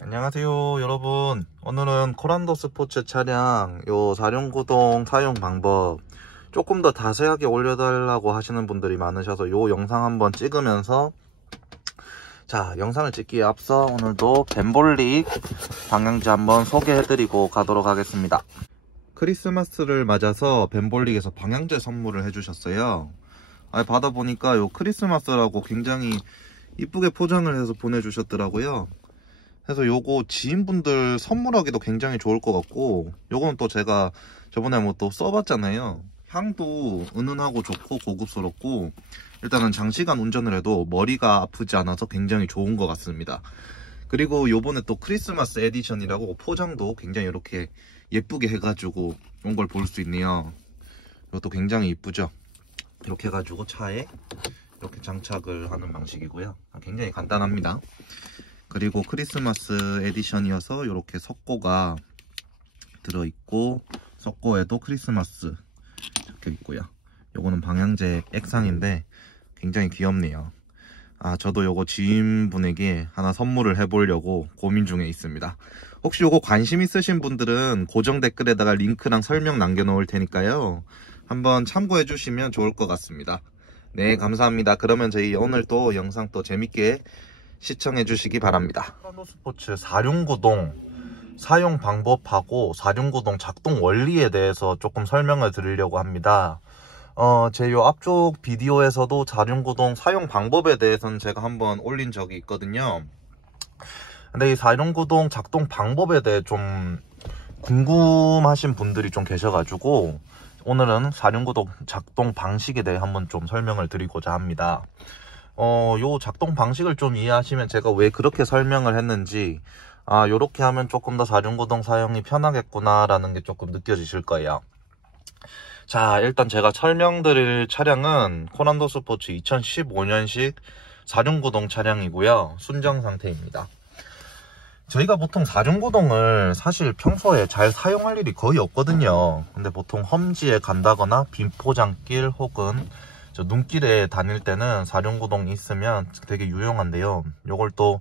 안녕하세요 여러분. 오늘은 코란도 스포츠 차량 요 4륜구동 사용 방법 조금 더 자세하게 올려달라고 하시는 분들이 많으셔서 요 영상 한번 찍으면서, 자, 영상을 찍기에 앞서 오늘도 벤볼릭 방향제 한번 소개해드리고 가도록 하겠습니다. 크리스마스를 맞아서 벤볼릭에서 방향제 선물을 해주셨어요. 받아보니까 요 크리스마스라고 굉장히 이쁘게 포장을 해서 보내주셨더라고요. 그래서 요거 지인분들 선물하기도 굉장히 좋을 것 같고, 요거는 또 제가 저번에 뭐 또 써봤잖아요. 향도 은은하고 좋고 고급스럽고, 일단은 장시간 운전을 해도 머리가 아프지 않아서 굉장히 좋은 것 같습니다. 그리고 요번에 또 크리스마스 에디션이라고 포장도 굉장히 이렇게 예쁘게 해가지고 온 걸 볼 수 있네요. 이것도 굉장히 이쁘죠. 이렇게 해가지고 차에 이렇게 장착을 하는 방식이고요. 굉장히 간단합니다. 그리고 크리스마스 에디션이어서 이렇게 석고가 들어있고, 석고에도 크리스마스 적혀 있고요. 요거는 방향제 액상인데 굉장히 귀엽네요. 저도 요거 지인분에게 하나 선물을 해보려고 고민 중에 있습니다. 혹시 요거 관심 있으신 분들은 고정 댓글에다가 링크랑 설명 남겨놓을 테니까요, 한번 참고해 주시면 좋을 것 같습니다. 네, 감사합니다. 그러면 저희 오늘 또 영상 또 재밌게 시청해 주시기 바랍니다. 코란도 스포츠 4륜구동 사용 방법하고 4륜구동 작동 원리에 대해서 조금 설명을 드리려고 합니다. 제 요 앞쪽 비디오에서도 4륜구동 사용 방법에 대해서는 제가 한번 올린 적이 있거든요. 근데 이 4륜구동 작동 방법에 대해 좀 궁금하신 분들이 좀 계셔가지고, 오늘은 4륜구동 작동 방식에 대해 한번 좀 설명을 드리고자 합니다. 요 작동 방식을 좀 이해하시면 제가 왜 그렇게 설명을 했는지, 요렇게 하면 조금 더 4륜구동 사용이 편하겠구나 라는 게 조금 느껴지실 거예요. 자, 일단 제가 설명드릴 차량은 코란도 스포츠 2015년식 4륜구동 차량이고요. 순정 상태입니다. 저희가 보통 4륜구동을 사실 평소에 잘 사용할 일이 거의 없거든요. 근데 보통 험지에 간다거나 빈포장길 혹은 눈길에 다닐 때는 4륜구동이 있으면 되게 유용한데요. 요걸 또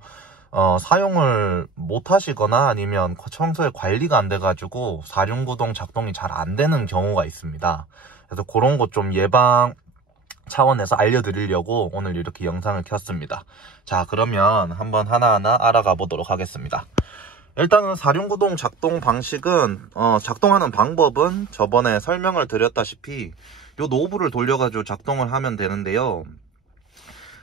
사용을 못 하시거나 아니면 평소에 관리가 안 돼가지고 4륜구동 작동이 잘 안 되는 경우가 있습니다. 그래서 그런 거 좀 예방 차원에서 알려드리려고 오늘 이렇게 영상을 켰습니다. 자, 그러면 한번 하나하나 알아가 보도록 하겠습니다. 일단은 4륜구동 작동 방식은, 작동하는 방법은 저번에 설명을 드렸다시피 요 노브를 돌려가지고 작동을 하면 되는데요.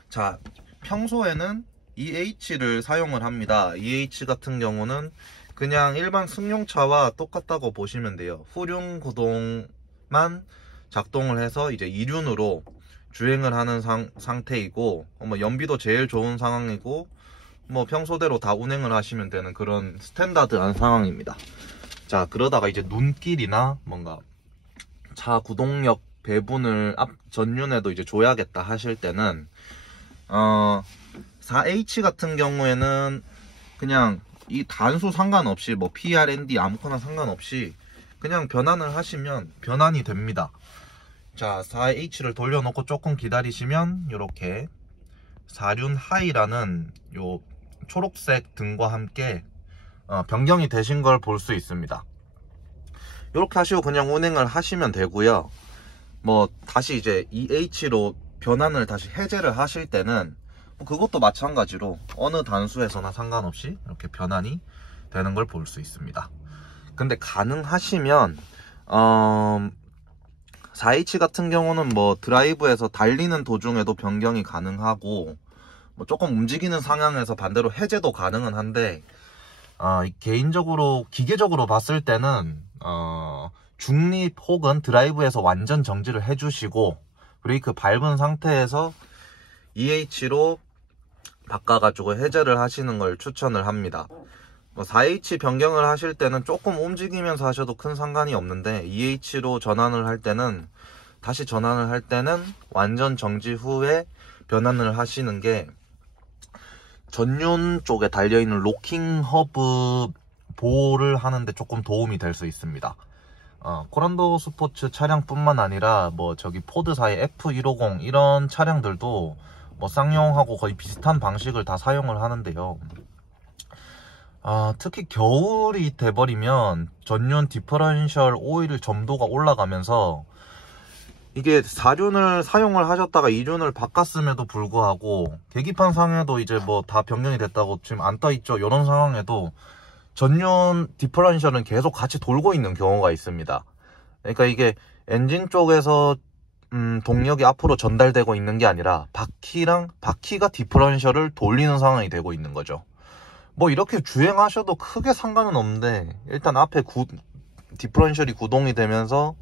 자, 평소에는 EH를 사용을 합니다. EH 같은 경우는 그냥 일반 승용차와 똑같다고 보시면 돼요. 후륜구동만 작동을 해서 이제 2륜으로 주행을 하는 상태이고, 연비도 제일 좋은 상황이고, 평소대로 다 운행을 하시면 되는 그런 스탠다드한 상황입니다. 자, 그러다가 이제 눈길이나 뭔가 차 구동력 배분을 앞 전륜에도 이제 줘야겠다 하실 때는 4H 같은 경우에는 그냥 이 단수 상관없이 PRND 아무거나 상관없이 그냥 변환을 하시면 변환이 됩니다. 자, 4H를 돌려놓고 조금 기다리시면 이렇게 4륜 하이라는 요 초록색 등과 함께 변경이 되신 걸 볼 수 있습니다. 이렇게 하시고 그냥 운행을 하시면 되고요. 다시 이제 EH로 변환을 다시 해제를 하실 때는 그것도 마찬가지로 어느 단수에서나 상관없이 이렇게 변환이 되는 걸 볼 수 있습니다. 근데 가능하시면 4H 같은 경우는 드라이브에서 달리는 도중에도 변경이 가능하고, 조금 움직이는 상황에서 반대로 해제도 가능은 한데, 개인적으로 기계적으로 봤을 때는 중립 혹은 드라이브에서 완전 정지를 해주시고 브레이크 밟은 상태에서 EH로 바꿔가지고 해제를 하시는 걸 추천을 합니다. 4H 변경을 하실 때는 조금 움직이면서 하셔도 큰 상관이 없는데, EH로 전환을 할 때는, 다시 전환을 할 때는 완전 정지 후에 변환을 하시는 게 전륜 쪽에 달려있는 로킹 허브 보호를 하는데 조금 도움이 될 수 있습니다. 코란도 스포츠 차량뿐만 아니라 포드사의 F150 이런 차량들도 쌍용하고 거의 비슷한 방식을 다 사용을 하는데요. 특히 겨울이 돼버리면 전륜 디퍼런셜 오일 점도가 올라가면서 이게 4륜을 사용을 하셨다가 2륜을 바꿨음에도 불구하고 계기판 상에도 이제 뭐 다 변경이 됐다고 지금 안 떠있죠. 이런 상황에도 전륜 디퍼런셜은 계속 같이 돌고 있는 경우가 있습니다. 그러니까 이게 엔진 쪽에서 동력이 앞으로 전달되고 있는 게 아니라 바퀴가 디퍼런셜을 돌리는 상황이 되고 있는 거죠. 뭐 이렇게 주행하셔도 크게 상관은 없는데 일단 앞에 디퍼런셜이 구동이 되면서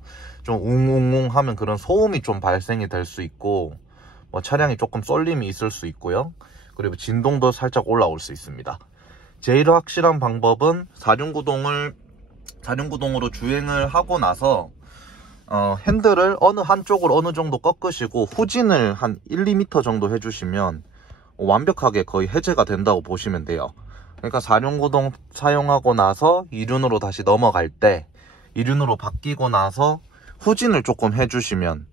좀 웅웅웅 하면 그런 소음이 좀 발생이 될 수 있고 뭐 차량이 조금 쏠림이 있을 수 있고요. 그리고 진동도 살짝 올라올 수 있습니다. 제일 확실한 방법은 4륜구동으로 주행을 하고 나서 핸들을 어느 한쪽으로 어느 정도 꺾으시고 후진을 한 1, 2m 정도 해주시면 완벽하게 거의 해제가 된다고 보시면 돼요. 그러니까 4륜구동 사용하고 나서 2륜으로 다시 넘어갈 때 2륜으로 바뀌고 나서 후진을 조금 해주시면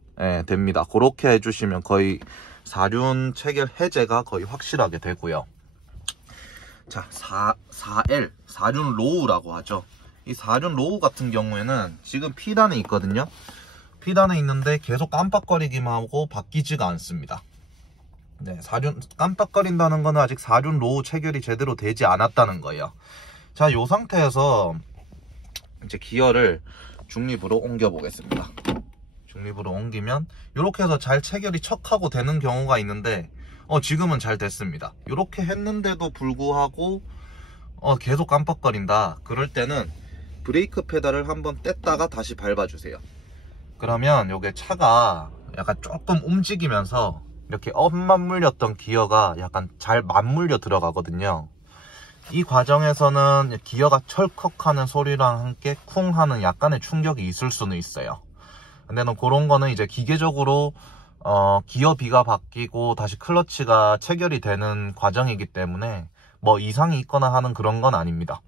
됩니다. 그렇게 해주시면 거의 4륜 체결 해제가 거의 확실하게 되고요. 자, 4륜 로우라고 하죠. 이 4륜 로우 같은 경우에는 지금 P단에 있거든요. P단에 있는데 계속 깜빡거리기만 하고 바뀌지가 않습니다. 네, 4륜 깜빡거린다는 거는 아직 4륜 로우 체결이 제대로 되지 않았다는 거예요. 자, 요 상태에서 이제 기어를 중립으로 옮겨 보겠습니다. 중립으로 옮기면 이렇게 해서 잘 체결이 척하고 되는 경우가 있는데 지금은 잘 됐습니다. 이렇게 했는데도 불구하고 계속 깜빡거린다. 그럴 때는 브레이크 페달을 한번 뗐다가 다시 밟아주세요. 그러면 요게 차가 약간 조금 움직이면서 이렇게 맞물렸던 기어가 약간 잘 맞물려 들어가거든요. 이 과정에서는 기어가 철컥하는 소리랑 함께 쿵 하는 약간의 충격이 있을 수는 있어요. 근데 그런 거는 이제 기계적으로 기어비가 바뀌고 다시 클러치가 체결이 되는 과정이기 때문에 뭐 이상이 있거나 하는 그런 건 아닙니다.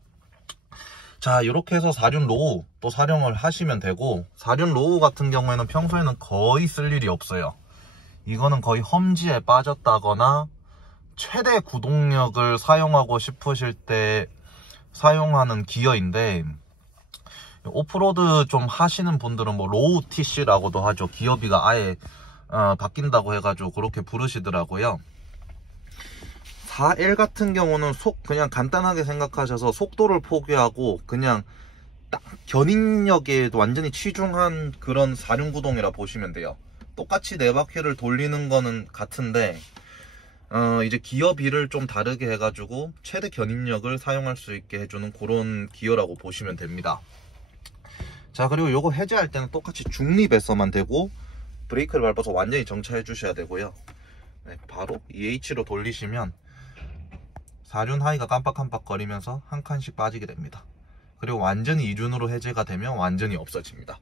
자, 이렇게 해서 4륜 로우 또 사용을 하시면 되고, 4륜 로우 같은 경우에는 평소에는 거의 쓸 일이 없어요. 이거는 거의 험지에 빠졌다거나 최대 구동력을 사용하고 싶으실 때 사용하는 기어인데, 오프로드 좀 하시는 분들은 뭐 로우 TC라고도 하죠. 기어비가 아예 바뀐다고 해가지고 그렇게 부르시더라고요. 4L 같은 경우는 그냥 간단하게 생각하셔서 속도를 포기하고 그냥 딱 견인력에 완전히 치중한 그런 4륜 구동이라 보시면 돼요. 똑같이 4바퀴를 돌리는 거는 같은데 이제 기어비를 좀 다르게 해가지고 최대 견인력을 사용할 수 있게 해주는 그런 기어라고 보시면 됩니다. 자, 그리고 요거 해제할 때는 똑같이 중립에서만 되고 브레이크를 밟아서 완전히 정차해 주셔야 되고요. 네, 바로 EH로 돌리시면 4륜 하이가 깜빡깜빡 거리면서 한 칸씩 빠지게 됩니다. 그리고 완전히 2륜으로 해제가 되면 완전히 없어집니다.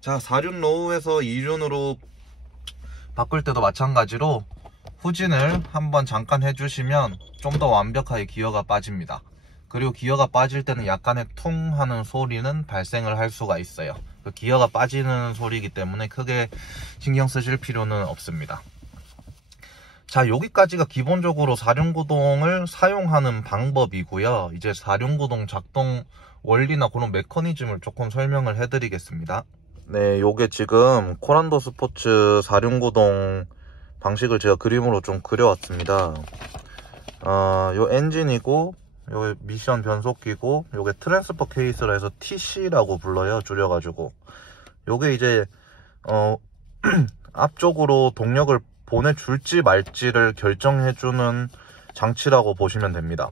자, 4륜 로우에서 2륜으로 바꿀 때도 마찬가지로 후진을 한번 잠깐 해주시면 좀 더 완벽하게 기어가 빠집니다. 그리고 기어가 빠질 때는 약간의 퉁 하는 소리는 발생을 할 수가 있어요. 그 기어가 빠지는 소리이기 때문에 크게 신경 쓰실 필요는 없습니다. 자, 여기까지가 기본적으로 4륜구동을 사용하는 방법이고요. 이제 4륜구동 작동 원리나 그런 메커니즘을 조금 설명을 해드리겠습니다. 네, 요게 지금 코란도 스포츠 4륜구동 방식을 제가 그림으로 좀 그려왔습니다. 요 엔진이고, 요게 미션 변속기고, 요게 트랜스퍼 케이스라 해서 TC라고 불러요, 줄여가지고. 요게 이제 앞쪽으로 동력을 보내줄지 말지를 결정해주는 장치라고 보시면 됩니다.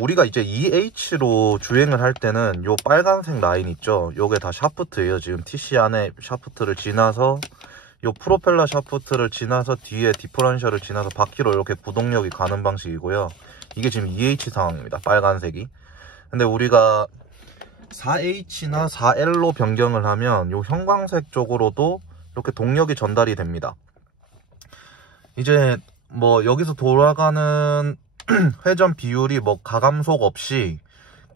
우리가 이제 EH로 주행을 할 때는 요 빨간색 라인 있죠? 요게 다 샤프트예요. 지금 TC 안에 샤프트를 지나서 요 프로펠러 샤프트를 지나서 뒤에 디퍼런셜을 지나서 바퀴로 이렇게 구동력이 가는 방식이고요. 이게 지금 EH 상황입니다. 빨간색이. 근데 우리가 4H나 4L로 변경을 하면 요 형광색 쪽으로도 이렇게 동력이 전달이 됩니다. 이제 뭐 여기서 돌아가는 회전 비율이 뭐 가감속 없이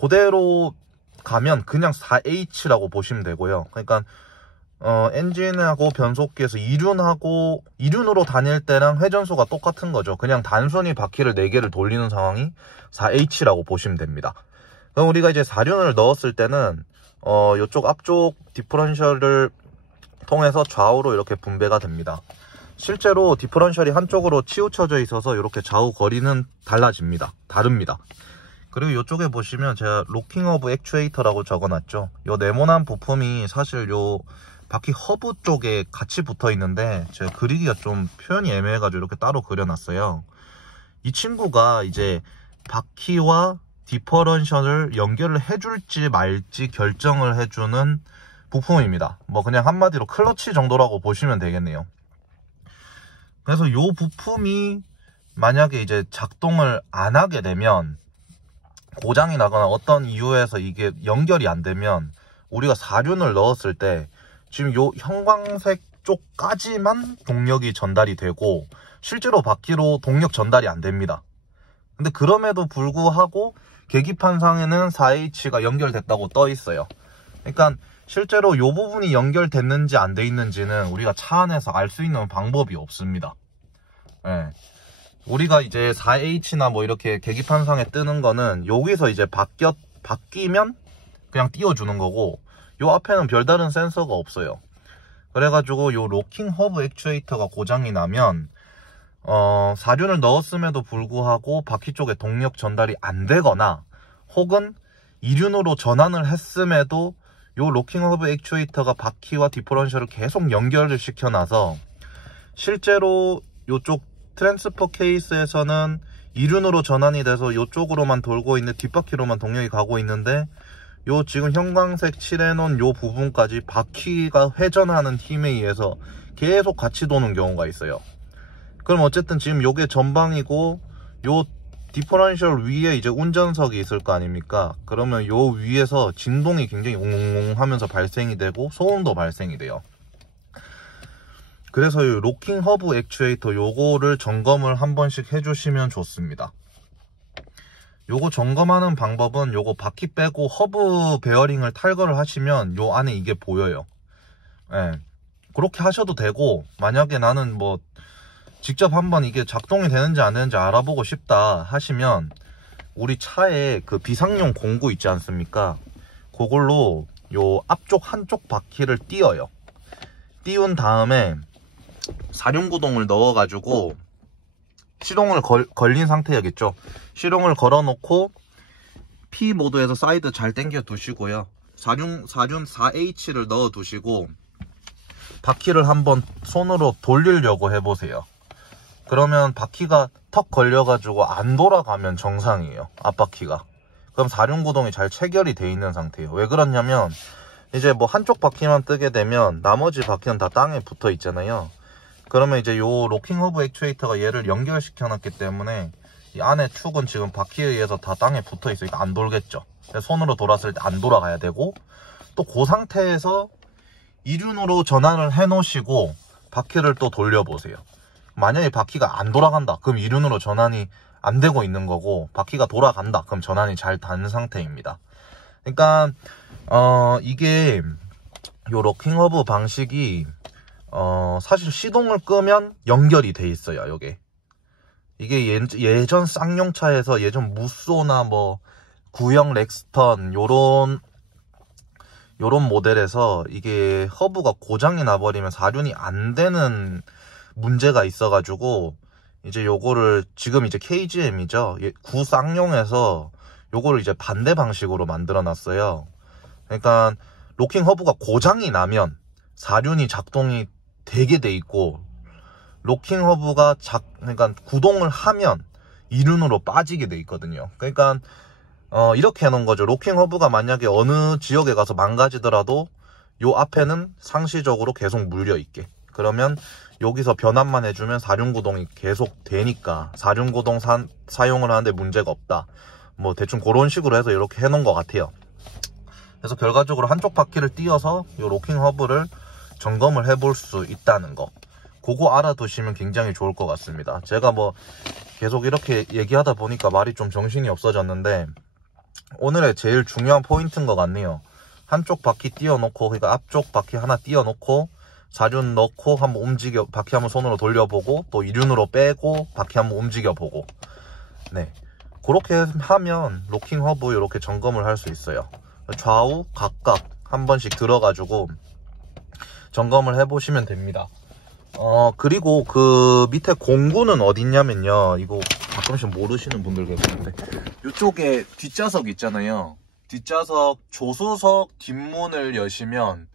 그대로 가면 그냥 4H라고 보시면 되고요. 그러니까 엔진하고 변속기에서 이륜으로 다닐 때랑 회전수가 똑같은 거죠. 그냥 단순히 바퀴를 4개를 돌리는 상황이 4H라고 보시면 됩니다. 그럼 우리가 이제 4륜을 넣었을 때는 이쪽 앞쪽 디퍼런셜을 통해서 좌우로 이렇게 분배가 됩니다. 실제로 디퍼런셜이 한쪽으로 치우쳐져 있어서 이렇게 좌우 거리는 다릅니다. 그리고 이쪽에 보시면 제가 로킹 허브 액추에이터라고 적어놨죠. 요 네모난 부품이 사실 요 바퀴 허브 쪽에 같이 붙어 있는데 제가 그리기가 좀 표현이 애매해가지고 이렇게 따로 그려놨어요. 이 친구가 이제 바퀴와 디퍼런셜을 연결을 해줄지 말지 결정을 해주는 부품입니다. 뭐 그냥 한마디로 클러치 정도라고 보시면 되겠네요. 그래서 요 부품이 만약에 이제 작동을 안 하게 되면, 고장이 나거나 어떤 이유에서 이게 연결이 안 되면 우리가 4륜을 넣었을 때 지금 요 형광색 쪽까지만 동력이 전달이 되고 실제로 바퀴로 동력 전달이 안 됩니다. 근데 그럼에도 불구하고 계기판상에는 4H가 연결됐다고 떠 있어요. 그러니까 실제로 요 부분이 연결됐는지 안 돼 있는지는 우리가 차 안에서 알 수 있는 방법이 없습니다. 예. 우리가 이제 4H나 뭐 이렇게 계기판상에 뜨는 거는 여기서 이제 바뀌면 그냥 띄워주는 거고, 요 앞에는 별다른 센서가 없어요. 그래가지고 요 로킹 허브 액추에이터가 고장이 나면 4륜을 넣었음에도 불구하고 바퀴 쪽에 동력 전달이 안 되거나, 혹은 2륜으로 전환을 했음에도 요 로킹 허브 액추에이터가 바퀴와 디퍼런셜을 계속 연결을 시켜놔서 실제로 요쪽 트랜스퍼 케이스에서는 2륜으로 전환이 돼서 요쪽으로만 돌고 있는 뒷바퀴로만 동력이 가고 있는데, 요 지금 형광색 칠해놓은 요 부분까지 바퀴가 회전하는 힘에 의해서 계속 같이 도는 경우가 있어요. 그럼 어쨌든 지금 요게 전방이고 요 디퍼런셜 위에 이제 운전석이 있을 거 아닙니까? 그러면 요 위에서 진동이 굉장히 웅웅 하면서 발생이 되고 소음도 발생이 돼요. 그래서 이 로킹 허브 액추에이터 요거를 점검을 한 번씩 해주시면 좋습니다. 요거 점검하는 방법은 요거 바퀴 빼고 허브 베어링을 탈거를 하시면 요 안에 이게 보여요. 예. 그렇게 하셔도 되고, 만약에 나는 뭐 직접 한번 이게 작동이 되는지 안 되는지 알아보고 싶다 하시면 우리 차에 그 비상용 공구 있지 않습니까? 그걸로 요 앞쪽 한쪽 바퀴를 띄워요. 띄운 다음에 4륜 구동을 넣어가지고 시동을 걸린 상태야겠죠. 시동을 걸어놓고 P 모드에서 사이드 잘 당겨 두시고요. 4H를 넣어 두시고 바퀴를 한번 손으로 돌리려고 해보세요. 그러면 바퀴가 턱 걸려가지고 안 돌아가면 정상이에요. 앞바퀴가. 그럼 4륜 구동이 잘 체결이 돼 있는 상태예요. 왜 그러냐면 이제 뭐 한쪽 바퀴만 뜨게 되면 나머지 바퀴는 다 땅에 붙어 있잖아요. 그러면 이제 요 로킹 허브 액추에이터가 얘를 연결시켜 놨기 때문에 이 안에 축은 지금 바퀴에 의해서 다 땅에 붙어 있으니까 안 돌겠죠. 손으로 돌았을 때 안 돌아가야 되고, 또 그 상태에서 2륜으로 전환을 해 놓으시고 바퀴를 또 돌려보세요. 만약에 바퀴가 안 돌아간다, 그럼 2륜으로 전환이 안 되고 있는 거고, 바퀴가 돌아간다, 그럼 전환이 잘 단 상태입니다. 그러니까 이게 요 로킹 허브 방식이 사실 시동을 끄면 연결이 돼 있어요. 이게 예전 쌍용차에서 예전 무쏘나 뭐 구형 렉스턴 요런 모델에서 이게 허브가 고장이 나버리면 4륜이 안 되는 문제가 있어가지고 이제 요거를 지금 이제 KGM이죠. 구쌍용에서 요거를 이제 반대 방식으로 만들어 놨어요. 그러니까 로킹 허브가 고장이 나면 4륜이 작동이 되게 돼 있고, 로킹 허브가 그러니까 구동을 하면 2륜으로 빠지게 돼 있거든요. 그러니까 이렇게 해놓은 거죠. 로킹 허브가 만약에 어느 지역에 가서 망가지더라도 요 앞에는 상시적으로 계속 물려 있게. 그러면 여기서 변환만 해주면 4륜 구동이 계속 되니까 4륜 구동 사용을 하는데 문제가 없다. 뭐 대충 그런 식으로 해서 이렇게 해놓은 것 같아요. 그래서 결과적으로 한쪽 바퀴를 띄워서 요 로킹 허브를 점검을 해볼 수 있다는 거, 그거 알아두시면 굉장히 좋을 것 같습니다. 제가 뭐 계속 이렇게 얘기하다 보니까 말이 좀 정신이 없어졌는데 오늘의 제일 중요한 포인트인 것 같네요. 한쪽 바퀴 띄워놓고, 그러니까 앞쪽 바퀴 하나 띄워놓고 사륜 넣고 한번 바퀴 한번 손으로 돌려보고, 또 이륜으로 빼고 바퀴 한번 움직여보고. 네, 그렇게 하면 로킹 허브 이렇게 점검을 할 수 있어요. 좌우 각각 한 번씩 들어가지고 점검을 해보시면 됩니다. 그리고 그 밑에 공구는 어딨냐면요, 이거 가끔씩 모르시는 분들 계시는데, 이쪽에 뒷좌석 있잖아요. 뒷좌석 조수석 뒷문을 여시면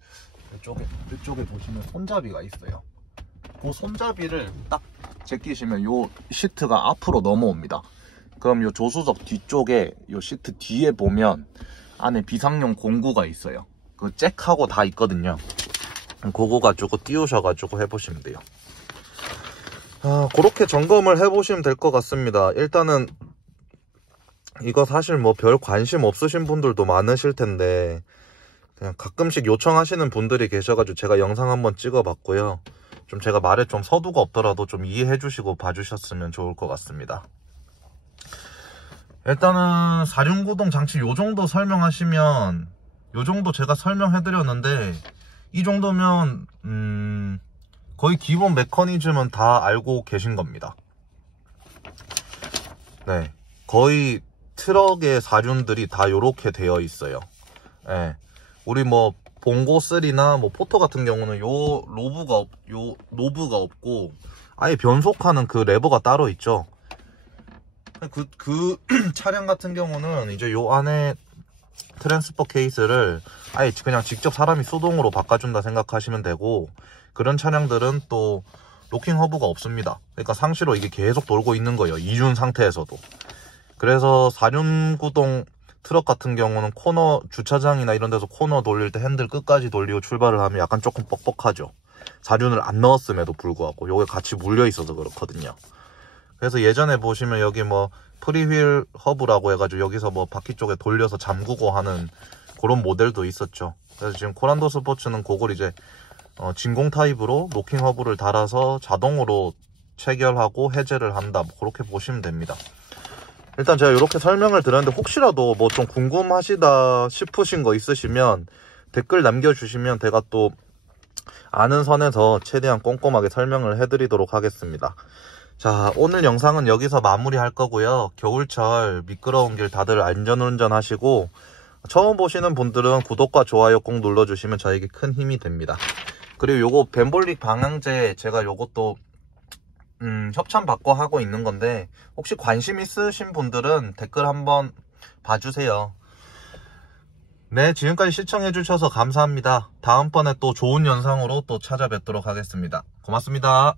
이쪽에 보시면 손잡이가 있어요. 그 손잡이를 딱 제끼시면 요 시트가 앞으로 넘어옵니다. 그럼 요 조수석 뒤쪽에 요 시트 뒤에 보면 안에 비상용 공구가 있어요. 그 잭하고 다 있거든요. 그거 가지고 띄우셔가지고 해보시면 돼요. 그렇게 점검을 해보시면 될 것 같습니다. 일단은 이거 사실 뭐 별 관심 없으신 분들도 많으실 텐데, 그냥 가끔씩 요청하시는 분들이 계셔가지고 제가 영상 한번 찍어봤고요. 좀 제가 말에 좀 서두가 없더라도 좀 이해해주시고 봐주셨으면 좋을 것 같습니다. 일단은 사륜구동 장치 요 정도 설명하시면, 요 정도 제가 설명해드렸는데, 이 정도면 거의 기본 메커니즘은 다 알고 계신 겁니다. 네, 거의 트럭의 사륜들이 다 요렇게 되어 있어요. 네, 우리 뭐 봉고3나 뭐 포터 같은 경우는 요 노브가 없고 아예 변속하는 그 레버가 따로 있죠. 그 차량 같은 경우는 이제 요 안에 트랜스퍼 케이스를 아예 그냥 직접 사람이 수동으로 바꿔준다 생각하시면 되고, 그런 차량들은 또 로킹 허브가 없습니다. 그러니까 상시로 이게 계속 돌고 있는 거예요, 이륜 상태에서도. 그래서 사륜구동 트럭 같은 경우는 코너, 주차장이나 이런 데서 코너 돌릴 때 핸들 끝까지 돌리고 출발을 하면 약간 조금 뻑뻑하죠. 사륜을 안 넣었음에도 불구하고 요게 같이 물려 있어서 그렇거든요. 그래서 예전에 보시면 여기 뭐 프리휠 허브라고 해가지고 여기서 뭐 바퀴 쪽에 돌려서 잠그고 하는 그런 모델도 있었죠. 그래서 지금 코란도 스포츠는 그걸 이제 진공 타입으로 로킹 허브를 달아서 자동으로 체결하고 해제를 한다, 뭐 그렇게 보시면 됩니다. 일단 제가 이렇게 설명을 드렸는데, 혹시라도 뭐 좀 궁금하시다 싶으신 거 있으시면 댓글 남겨주시면 제가 또 아는 선에서 최대한 꼼꼼하게 설명을 해드리도록 하겠습니다. 자, 오늘 영상은 여기서 마무리할 거고요. 겨울철 미끄러운 길 다들 안전운전 하시고, 처음 보시는 분들은 구독과 좋아요 꼭 눌러주시면 저에게 큰 힘이 됩니다. 그리고 요거 벤볼릭 방향제 제가 요것도 협찬 받고 하고 있는 건데, 혹시 관심 있으신 분들은 댓글 한번 봐주세요. 네, 지금까지 시청해주셔서 감사합니다. 다음번에 또 좋은 영상으로 또 찾아뵙도록 하겠습니다. 고맙습니다.